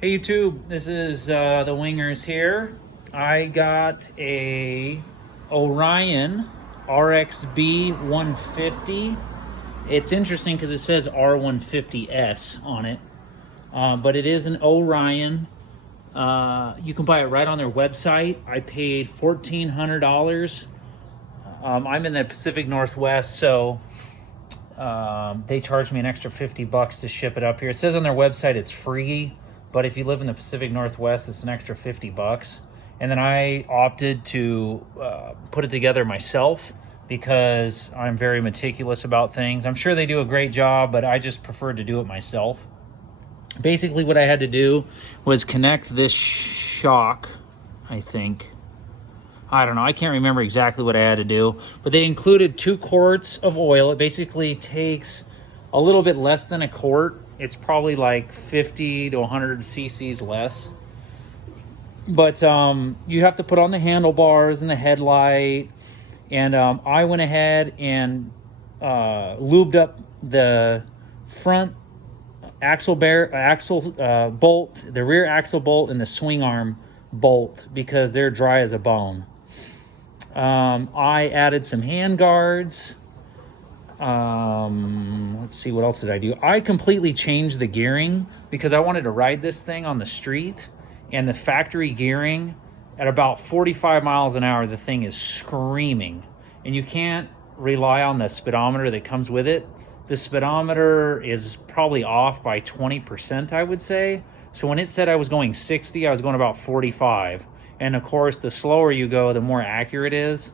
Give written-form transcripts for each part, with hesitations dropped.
Hey YouTube, this is the Wingers here. I got a Orion rxb150. It's interesting because it says R150S on it, but it is an Orion. You can buy it right on their website. I paid $1,400. I'm in the Pacific Northwest, so they charged me an extra $50 to ship it up here. It says on their website it's free, but if you live in the Pacific Northwest, it's an extra $50. And then I opted to put it together myself because I'm very meticulous about things. I'm sure they do a great job, but I just preferred to do it myself. Basically, what I had to do was connect this shock, I think. I don't know, I can't remember exactly what I had to do, but they included 2 quarts of oil. It basically takes a little bit less than a quart. It's probably like 50 to 100 cc's less. But you have to put on the handlebars and the headlight. And I went ahead and lubed up the front axle bolt, the rear axle bolt, and the swing arm bolt because they're dry as a bone. I added some hand guards. Let's see, what else did I do? I completely changed the gearing because I wanted to ride this thing on the street, and the factory gearing at about 45 miles an hour, the thing is screaming, and you can't rely on the speedometer that comes with it. The speedometer is probably off by 20%, I would say. So when it said I was going 60, I was going about 45. And of course, the slower you go, the more accurate it is.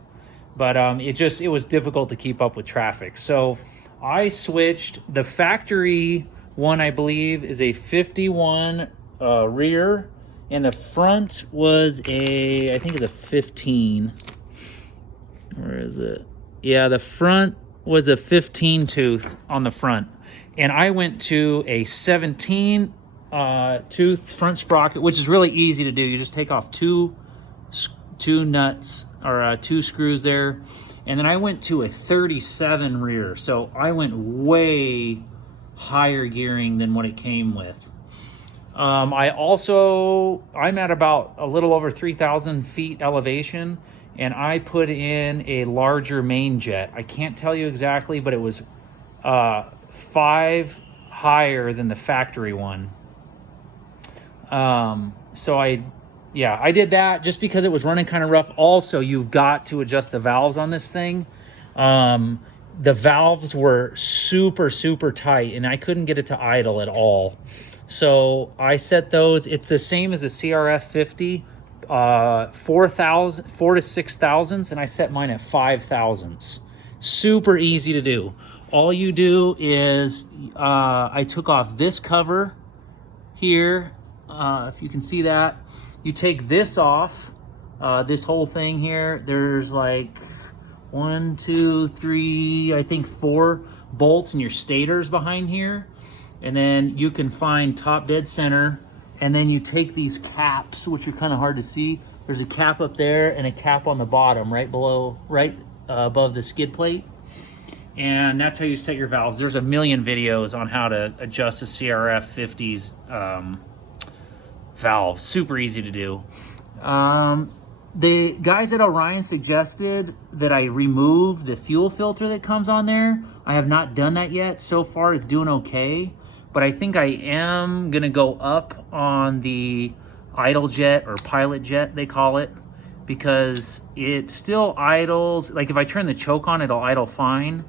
But it was difficult to keep up with traffic. So I switched. The factory one, I believe, is a 51 rear, and the front was I think it's a 15. Where is it? Yeah, the front was a 15 tooth on the front. And I went to a 17 tooth front sprocket, which is really easy to do. You just take off two nuts, or 2 screws there. And then I went to a 37 rear. So I went way higher gearing than what it came with. I'm at about a little over 3,000 feet elevation, and I put in a larger main jet. I can't tell you exactly, but it was 5 higher than the factory one. So I did that just because it was running kind of rough. Also, you've got to adjust the valves on this thing. The valves were super, super tight, and I couldn't get it to idle at all. So I set those. It's the same as a CRF 50, 4 to 6 thousandths, and I set mine at 5 thousandths. Super easy to do. All you do is I took off this cover here. If you can see that, you take this off, this whole thing here. There's like 1, 2, 3, I think 4 bolts in your stators behind here. And then you can find top dead center. And then you take these caps, which are kind of hard to see. There's a cap up there and a cap on the bottom, right above the skid plate. And that's how you set your valves. There's a million videos on how to adjust a CRF 50's valve. Super easy to do. The guys at Orion suggested that I remove the fuel filter that comes on there. I have not done that yet. So far, it's doing okay. But I think I am going to go up on the idle jet, or pilot jet, they call it, because it still idles. Like if I turn the choke on, it'll idle fine.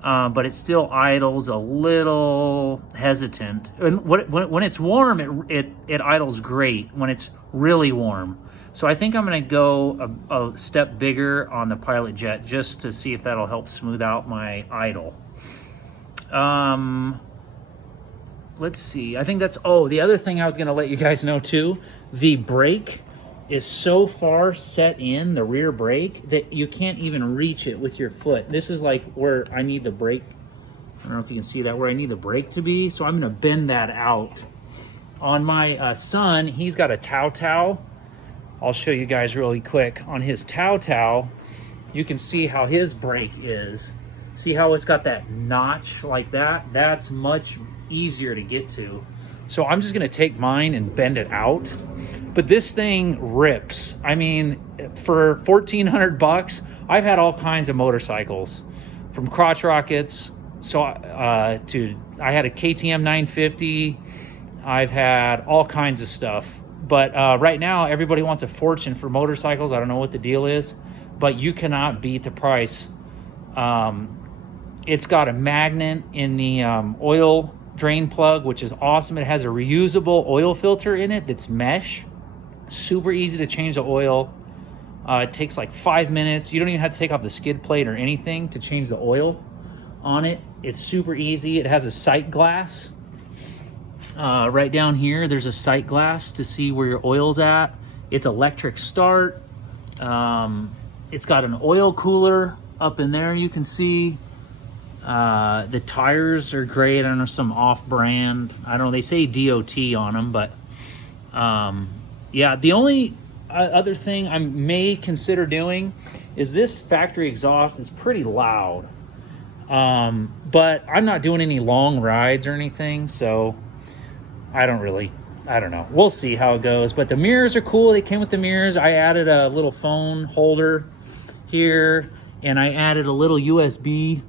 But it still idles a little hesitant. And when it's warm, it idles great when it's really warm. So I think I'm going to go a step bigger on the pilot jet just to see if that'll help smooth out my idle. Let's see. I think that's... Oh, the other thing I was going to let you guys know too, the brake is so far set in, the rear brake, that you can't even reach it with your foot. This is like where I need the brake. I don't know if you can see that, where I need the brake to be. So I'm going to bend that out. On my son, he's got a Tao. I'll show you guys really quick. On his Tao, you can see how his brake is. See how it's got that notch like that? That's much easier to get to. So I'm just gonna take mine and bend it out. But this thing rips. I mean, for 1,400 bucks, I've had all kinds of motorcycles, from crotch rockets. So to I had a KTM 950. I've had all kinds of stuff. But right now, everybody wants a fortune for motorcycles. I don't know what the deal is, but you cannot beat the price. It's got a magnet in the oil drain plug, which is awesome. It has a reusable oil filter in it that's mesh. Super easy to change the oil. It takes like 5 minutes. You don't even have to take off the skid plate or anything to change the oil on it. It's super easy. It has a sight glass. Right down here, there's a sight glass to see where your oil's at. It's electric start. It's got an oil cooler up in there, you can see. The tires are great. I don't know, some off-brand. I don't know, they say DOT on them, but yeah, the only other thing I may consider doing is this factory exhaust is pretty loud. But I'm not doing any long rides or anything, so I don't know. We'll see how it goes. But the mirrors are cool. They came with the mirrors. I added a little phone holder here, and I added a little USB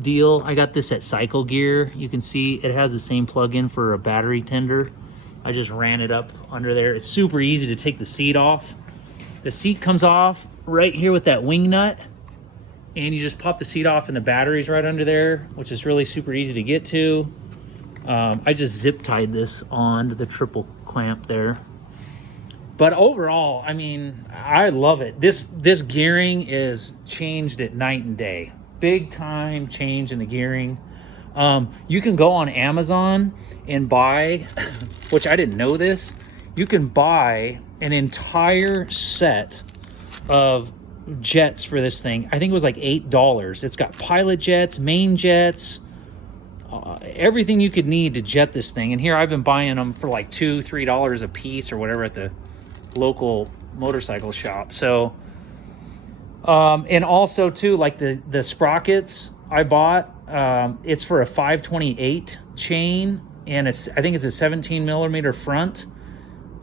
deal. I got this at Cycle Gear. You can see it has the same plug-in for a battery tender. I just ran it up under there. It's super easy to take the seat off. The seat comes off right here with that wing nut, and you just pop the seat off and the battery's right under there, which is really super easy to get to. I just zip tied this on to the triple clamp there. But overall, I mean, I love it. This gearing is changed at night and day. Big time change in the gearing. You can go on Amazon and buy, which I didn't know this, you can buy an entire set of jets for this thing. I think it was like $8. It's got pilot jets, main jets, everything you could need to jet this thing. And here I've been buying them for like $2-3 a piece or whatever at the local motorcycle shop. So and also too, like the sprockets I bought, it's for a 528 chain, and I think it's a 17 millimeter front,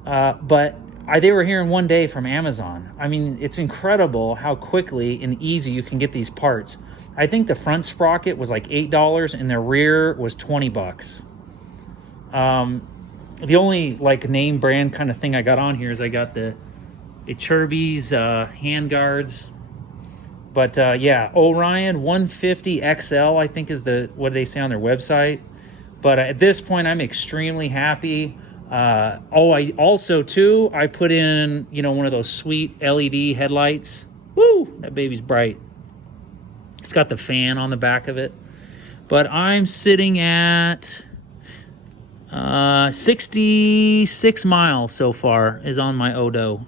but they were here in one day from Amazon. I mean, it's incredible how quickly and easy you can get these parts. I think the front sprocket was like $8 and the rear was 20 bucks. The only like name brand kind of thing I got on here is I got the Cherby's hand guards. But yeah, Orion 150XL, I think is what they say on their website. But at this point, I'm extremely happy. I also too, I put in, one of those sweet LED headlights. Woo, that baby's bright. It's got the fan on the back of it. But I'm sitting at 66 miles so far is on my Odo.